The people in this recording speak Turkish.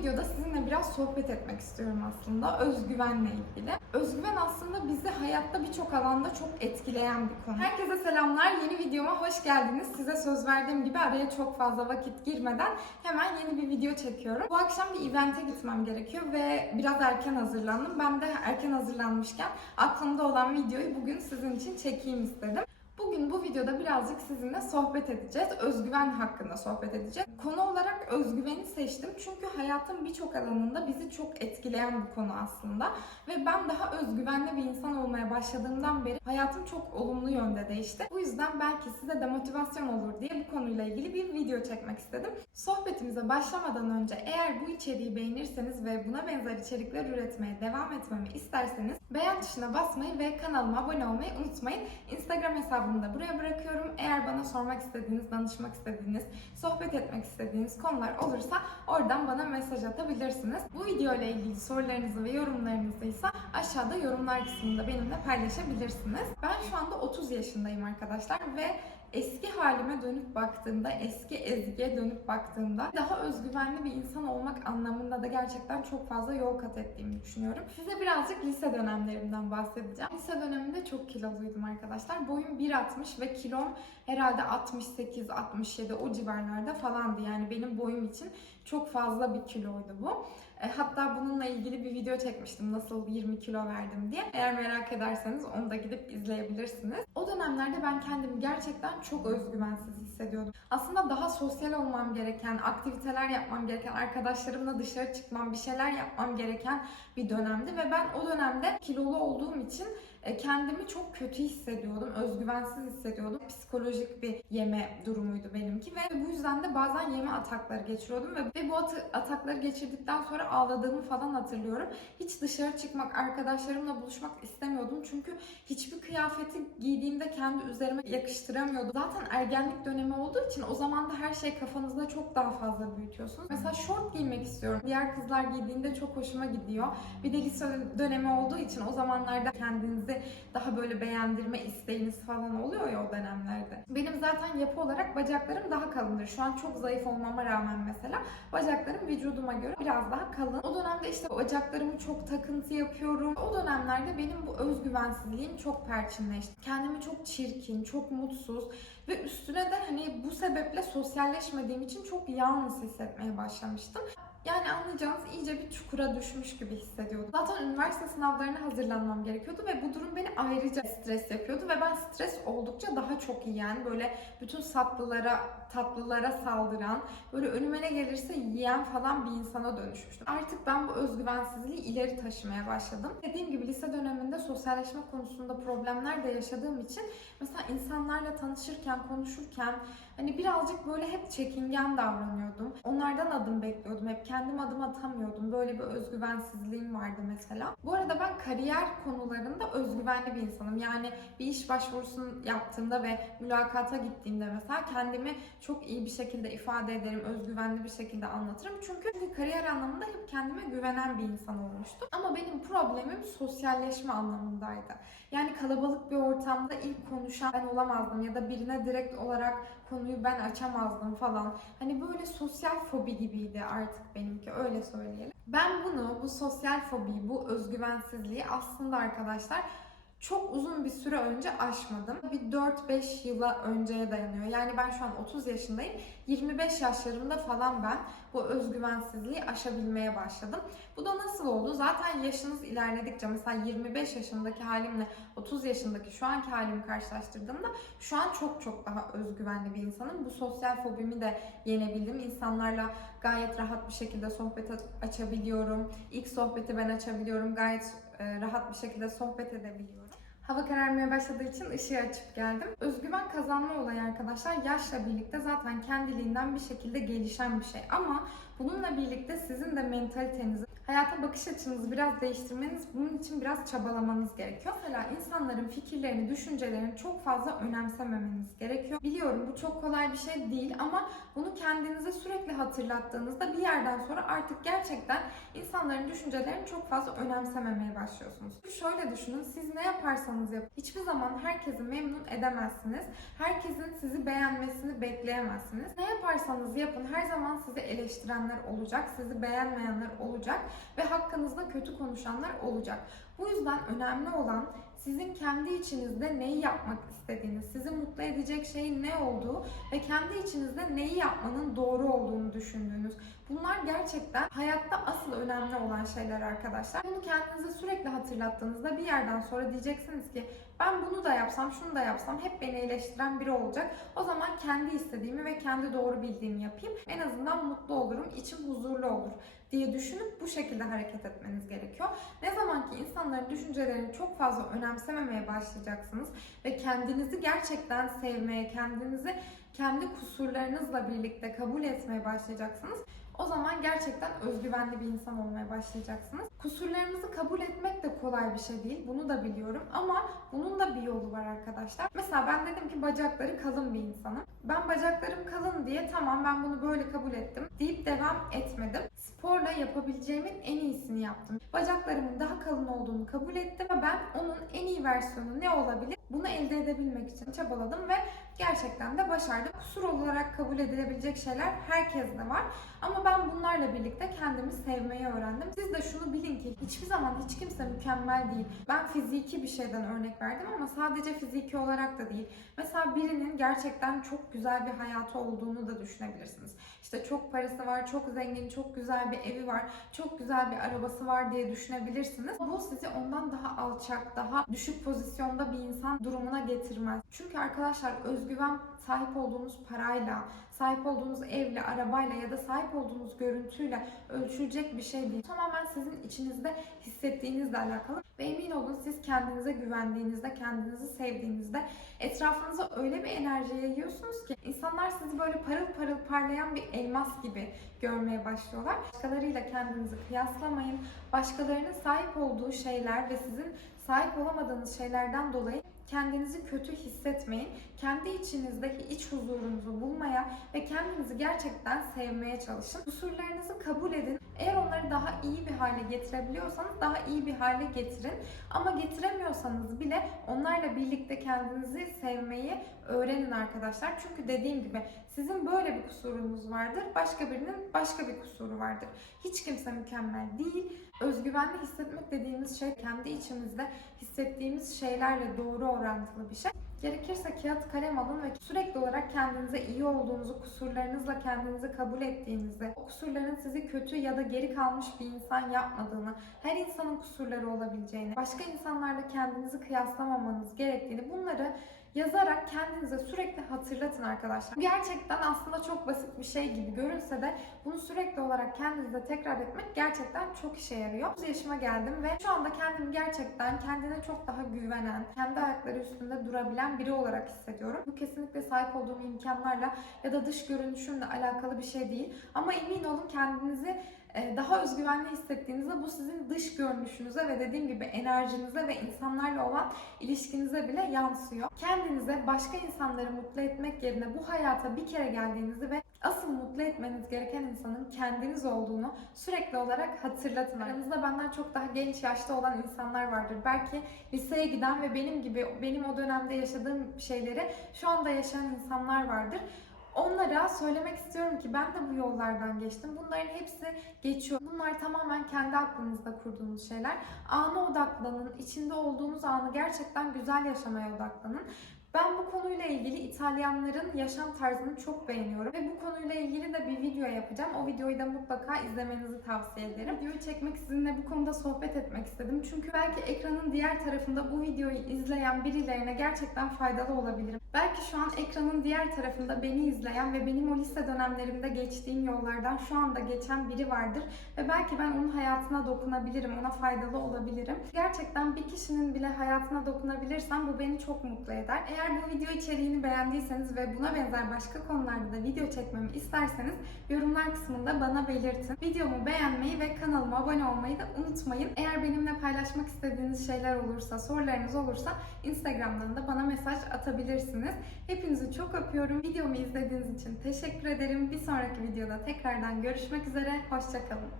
videoda sizinle biraz sohbet etmek istiyorum aslında özgüvenle ilgili. Özgüven aslında bizi hayatta birçok alanda çok etkileyen bir konu. Herkese selamlar. Yeni videoma hoş geldiniz. Size söz verdiğim gibi araya çok fazla vakit girmeden hemen yeni bir video çekiyorum. Bu akşam bir evente gitmem gerekiyor ve biraz erken hazırlandım. Ben de erken hazırlanmışken aklımda olan videoyu bugün sizin için çekeyim istedim. Bugün bu videoda birazcık sizinle sohbet edeceğiz. Özgüven hakkında sohbet edeceğiz. Konu olarak özgüveni seçtim çünkü hayatın birçok alanında bizi çok etkileyen bir konu aslında. Ve ben daha özgüvenli bir insan olmaya başladığımdan beri hayatım çok olumlu yönde değişti. Bu yüzden belki size de motivasyon olur diye bu konuyla ilgili bir video çekmek istedim. Sohbetimize başlamadan önce eğer bu içeriği beğenirseniz ve buna benzer içerikler üretmeye devam etmemi isterseniz beğen tuşuna basmayı ve kanalıma abone olmayı unutmayın. Instagram hesabımı da buraya bırakıyorum. Eğer bana sormak istediğiniz, danışmak istediğiniz, sohbet etmek istediğiniz konular olursa oradan bana mesaj atabilirsiniz. Bu video ile ilgili sorularınızı ve yorumlarınızı ise aşağıda yorumlar kısmında benimle paylaşabilirsiniz. Ben şu anda 30 yaşındayım arkadaşlar ve eski halime dönüp baktığımda, eski Ezgi'ye dönüp baktığımda daha özgüvenli bir insan olmak anlamında da gerçekten çok fazla yol kat ettiğimi düşünüyorum. Size birazcık lise dönemlerimden bahsedeceğim. Lise döneminde çok kiloluydum arkadaşlar. Boyum 1.60 ve kilom herhalde 68-67 o civarlarda falandı. Yani benim boyum için çok fazla bir kiloydu bu. E, Hatta bununla ilgili bir video çekmiştim nasıl 20 kilo verdim diye. Eğer merak ederseniz onu da gidip izleyebilirsiniz. O dönemlerde ben kendimi gerçekten çok özgüvensiz hissediyordum. Aslında daha sosyal olmam gereken, aktiviteler yapmam gereken, arkadaşlarımla dışarı çıkmam, bir şeyler yapmam gereken bir dönemdi ve ben o dönemde kilolu olduğum için kendimi çok kötü hissediyordum, özgüvensiz hissediyordum. Psikolojik bir yeme durumuydu benimki ve bu yüzden de bazen yeme atakları geçiriyordum ve, bu atı- atakları geçirdikten sonra ağladığımı falan hatırlıyorum. Hiç dışarı çıkmak, arkadaşlarımla buluşmak istemiyordum çünkü hiçbir kıyafeti giydiğimde kendi üzerime yakıştıramıyordum. Zaten ergenlik dönemi olduğu için o zaman da her şey kafanızda çok daha fazla büyütüyorsunuz. Mesela şort giymek istiyorum. Diğer kızlar giydiğinde çok hoşuma gidiyor. Bir de lise dönemi olduğu için o zamanlarda kendinizi daha böyle beğendirme isteğiniz falan oluyor ya o dönemlerde. Benim zaten yapı olarak bacaklarım daha kalındır. Şu an çok zayıf olmama rağmen mesela bacaklarım vücuduma göre biraz daha kalın. O dönemde işte bacaklarımı çok takıntı yapıyorum. O dönemlerde benim bu özgüvensizliğim çok perçinleşti. Kendimi çok çirkin, çok mutsuz ve üstüne de hani bu sebeple sosyalleşmediğim için çok yalnız hissetmeye başlamıştım. Yani anlayacağınız iyice bir çukura düşmüş gibi hissediyordum. Zaten üniversite sınavlarına hazırlanmam gerekiyordu ve bu durum beni ayrıca stres yapıyordu ve ben stres oldukça daha çok iyi yani böyle bütün saplılara, tatlılara saldıran, böyle önüme ne gelirse yiyen falan bir insana dönüşmüştüm. Artık ben bu özgüvensizliği ileri taşımaya başladım. Dediğim gibi lise döneminde sosyalleşme konusunda problemler de yaşadığım için mesela insanlarla tanışırken, konuşurken hani birazcık böyle hep çekingen davranıyordum. Onlardan adım bekliyordum. Hep kendim adım atamıyordum. Böyle bir özgüvensizliğim vardı mesela. Bu arada ben kariyer konularında özgüvenli bir insanım. Yani bir iş başvurusunu yaptığımda ve mülakata gittiğimde mesela kendimi çok iyi bir şekilde ifade ederim. Özgüvenli bir şekilde anlatırım. Çünkü kariyer anlamında hep kendime güvenen bir insan olmuştum. Ama benim problemim sosyalleşme anlamındaydı. Yani kalabalık bir ortamda ilk konuşan ben olamazdım ya da birine direkt olarak konuyu ben açamazdım falan. Hani böyle sosyal fobi gibiydi artık benimki öyle söyleyelim. Ben bunu, bu sosyal fobiyi, bu özgüvensizliği aslında arkadaşlar çok uzun bir süre önce aşmadım. Bir 4-5 yıla önceye dayanıyor. Yani ben şu an 30 yaşındayım. 25 yaşlarımda falan ben bu özgüvensizliği aşabilmeye başladım. Bu da nasıl oldu? Zaten yaşınız ilerledikçe mesela 25 yaşındaki halimle 30 yaşındaki şu anki halimi karşılaştırdığımda şu an çok çok daha özgüvenli bir insanım. Bu sosyal fobimi de yenebildim. İnsanlarla gayet rahat bir şekilde sohbet açabiliyorum. İlk sohbeti ben açabiliyorum. Gayet rahat bir şekilde sohbet edebiliyorum. Hava kararmaya başladığı için ışığı açıp geldim. Özgüven kazanma olayı arkadaşlar yaşla birlikte zaten kendiliğinden bir şekilde gelişen bir şey. Ama bununla birlikte sizin de mentalitenizi, hayata bakış açınızı biraz değiştirmeniz, bunun için biraz çabalamanız gerekiyor. Mesela insanların fikirlerini, düşüncelerini çok fazla önemsememeniz gerekiyor. Biliyorum bu çok kolay bir şey değil ama bunu kendinize sürekli hatırlattığınızda bir yerden sonra artık gerçekten insanların düşüncelerini çok fazla önemsememeye başlıyorsunuz. Şöyle düşünün, siz ne yaparsanız yapın, hiçbir zaman herkesi memnun edemezsiniz. Herkesin sizi beğenmesini bekleyemezsiniz. Ne yaparsanız yapın, her zaman sizi eleştirenler olacak, sizi beğenmeyenler olacak ve hakkınızda kötü konuşanlar olacak. Bu yüzden önemli olan sizin kendi içinizde neyi yapmak istediğiniz, sizi mutlu edecek şeyin ne olduğu ve kendi içinizde neyi yapmanın doğru olduğunu düşündüğünüz. Bunlar gerçekten hayatta asıl önemli olan şeyler arkadaşlar. Bunu kendinize sürekli hatırlattığınızda bir yerden sonra diyeceksiniz ki ben bunu da yapsam, şunu da yapsam hep beni eleştiren biri olacak. O zaman kendi istediğimi ve kendi doğru bildiğimi yapayım. En azından mutlu olurum, içim huzurlu olur diye düşünüp bu şekilde hareket etmeniz gerekiyor. Ne zaman ki insanların düşüncelerini çok fazla önemsememeye başlayacaksınız ve kendinizi gerçekten sevmeye, kendinizi kendi kusurlarınızla birlikte kabul etmeye başlayacaksınız. O zaman gerçekten özgüvenli bir insan olmaya başlayacaksınız. Kusurlarınızı kabul etmek de kolay bir şey değil. Bunu da biliyorum ama bunun da bir yolu var arkadaşlar. Mesela ben dedim ki bacakları kalın bir insanım. Ben bacaklarım kalın diye tamam ben bunu böyle kabul ettim deyip devam etmedim. Sporla yapabileceğimin en iyisini yaptım. Bacaklarımın daha kalın olduğunu kabul ettim ve ben onun en iyi versiyonu ne olabilir? Bunu elde edebilmek için çabaladım ve gerçekten de başardım. Kusur olarak kabul edilebilecek şeyler herkeste var. Ama ben bunlarla birlikte kendimi sevmeyi öğrendim. Siz de şunu bilin ki hiçbir zaman hiç kimse mükemmel değil. Ben fiziki bir şeyden örnek verdim ama sadece fiziki olarak da değil. Mesela birinin gerçekten çok güzel bir hayatı olduğunu da düşünebilirsiniz. İşte çok parası var, çok zengin, çok güzel bir evi var, çok güzel bir arabası var diye düşünebilirsiniz. Bu sizi ondan daha alçak, daha düşük pozisyonda bir insan durumuna getirmez. Çünkü arkadaşlar özgüven sahip olduğunuz parayla, sahip olduğunuz evle, arabayla ya da sahip olduğunuz görüntüyle ölçülecek bir şey değil. Tamamen sizin içinizde hissettiğinizle alakalı. Ve emin olun siz kendinize güvendiğinizde, kendinizi sevdiğinizde etrafınıza öyle bir enerji yayıyorsunuz ki insanlar sizi böyle parıl parıl parlayan bir elmas gibi görmeye başlıyorlar. Başkalarıyla kendinizi kıyaslamayın. Başkalarının sahip olduğu şeyler ve sizin sahip olamadığınız şeylerden dolayı kendinizi kötü hissetmeyin. Kendi içinizdeki iç huzurunuzu bulmaya ve kendinizi gerçekten sevmeye çalışın. Kusurlarınızı kabul edin. Eğer onları daha iyi bir hale getirebiliyorsanız daha iyi bir hale getirin. Ama getiremiyorsanız bile onlarla birlikte kendinizi sevmeyi öğrenin arkadaşlar. Çünkü dediğim gibi sizin böyle bir kusurunuz vardır. Başka birinin başka bir kusuru vardır. Hiç kimse mükemmel değil. Özgüvenli hissetmek dediğimiz şey kendi içimizde hissettiğimiz şeylerle doğru orantılı bir şey. Gerekirse kağıt kalem alın ve sürekli olarak kendinize iyi olduğunuzu, kusurlarınızla kendinizi kabul ettiğinizi, o kusurların sizi kötü ya da geri kalmış bir insan yapmadığını, her insanın kusurları olabileceğini, başka insanlarla kendinizi kıyaslamamanız gerektiğini bunları yazarak kendinize sürekli hatırlatın arkadaşlar. Gerçekten aslında çok basit bir şey gibi görünse de bunu sürekli olarak kendinize tekrar etmek gerçekten çok işe yarıyor. 30 yaşıma geldim ve şu anda kendimi gerçekten kendine çok daha güvenen, kendi ayakları üstünde durabilen biri olarak hissediyorum. Bu kesinlikle sahip olduğum imkanlarla ya da dış görünüşümle alakalı bir şey değil. Ama emin olun kendinizi daha özgüvenli hissettiğinizde bu sizin dış görünüşünüze ve dediğim gibi enerjinize ve insanlarla olan ilişkinize bile yansıyor. Kendinize başka insanları mutlu etmek yerine bu hayata bir kere geldiğinizi ve asıl mutlu etmeniz gereken insanın kendiniz olduğunu sürekli olarak hatırlatın. Aranızda benden çok daha genç yaşta olan insanlar vardır. Belki liseye giden ve benim gibi benim o dönemde yaşadığım şeyleri şu anda yaşayan insanlar vardır. Onlara söylemek istiyorum ki ben de bu yollardan geçtim. Bunların hepsi geçiyor. Bunlar tamamen kendi aklınızda kurduğunuz şeyler. Ana odaklanın. içinde olduğunuz anı gerçekten güzel yaşamaya odaklanın. Ben bu konuyla ilgili İtalyanların yaşam tarzını çok beğeniyorum ve bu konuyla ilgili de bir video yapacağım. O videoyu da mutlaka izlemenizi tavsiye ederim. Videoyu çekmek sizinle bu konuda sohbet etmek istedim. Çünkü belki ekranın diğer tarafında bu videoyu izleyen birilerine gerçekten faydalı olabilirim. Belki şu an ekranın diğer tarafında beni izleyen ve benim o lise dönemlerimde geçtiğim yollardan şu anda geçen biri vardır ve belki ben onun hayatına dokunabilirim, ona faydalı olabilirim. Gerçekten bir kişinin bile hayatına dokunabilirsem bu beni çok mutlu eder. Eğer bu video içeriğini beğendiyseniz ve buna benzer başka konularda da video çekmemi isterseniz yorumlar kısmında bana belirtin. Videomu beğenmeyi ve kanalıma abone olmayı da unutmayın. Eğer benimle paylaşmak istediğiniz şeyler olursa, sorularınız olursa Instagram'dan da bana mesaj atabilirsiniz. Hepinizi çok öpüyorum. Videomu izlediğiniz için teşekkür ederim. Bir sonraki videoda tekrardan görüşmek üzere. Hoşçakalın.